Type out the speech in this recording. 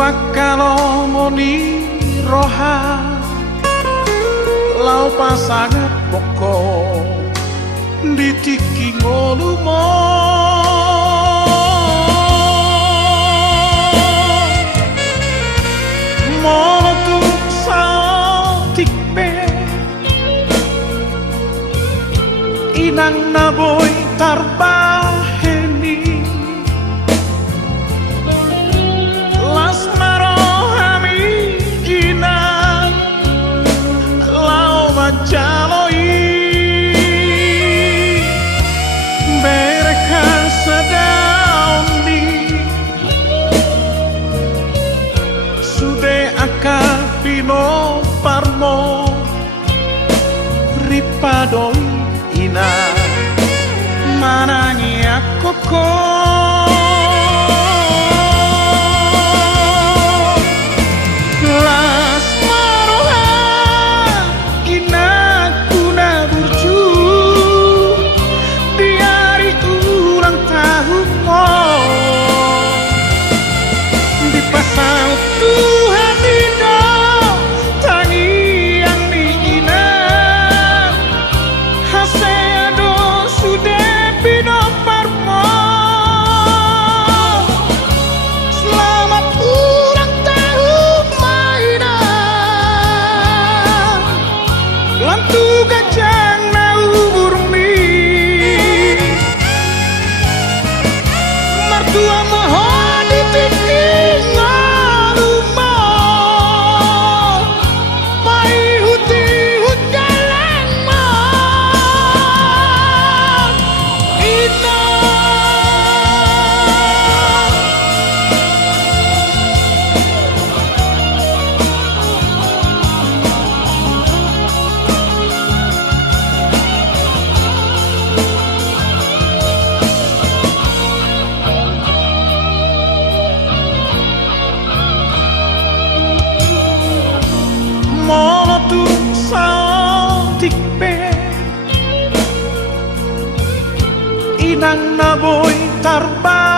wakalo moni roha lau pasangat poko ditiki ngolumo mono tu saltik be inang naboy tarbaheni las marohami inang lau majaloi mereka sedang di sude akapino parmo ripadoi ina manangi akoko las maroha ina kuna burju di hari ulang tahunmu di pasal Tuhan Dino tangi yang diina haseado sudah pino parmo selamat ulang tahun maina lantu gajang na umurmi mertua mohon ditiki ngarumo mai huti hujalangmo ina mono tu saltik be inang naboy tarba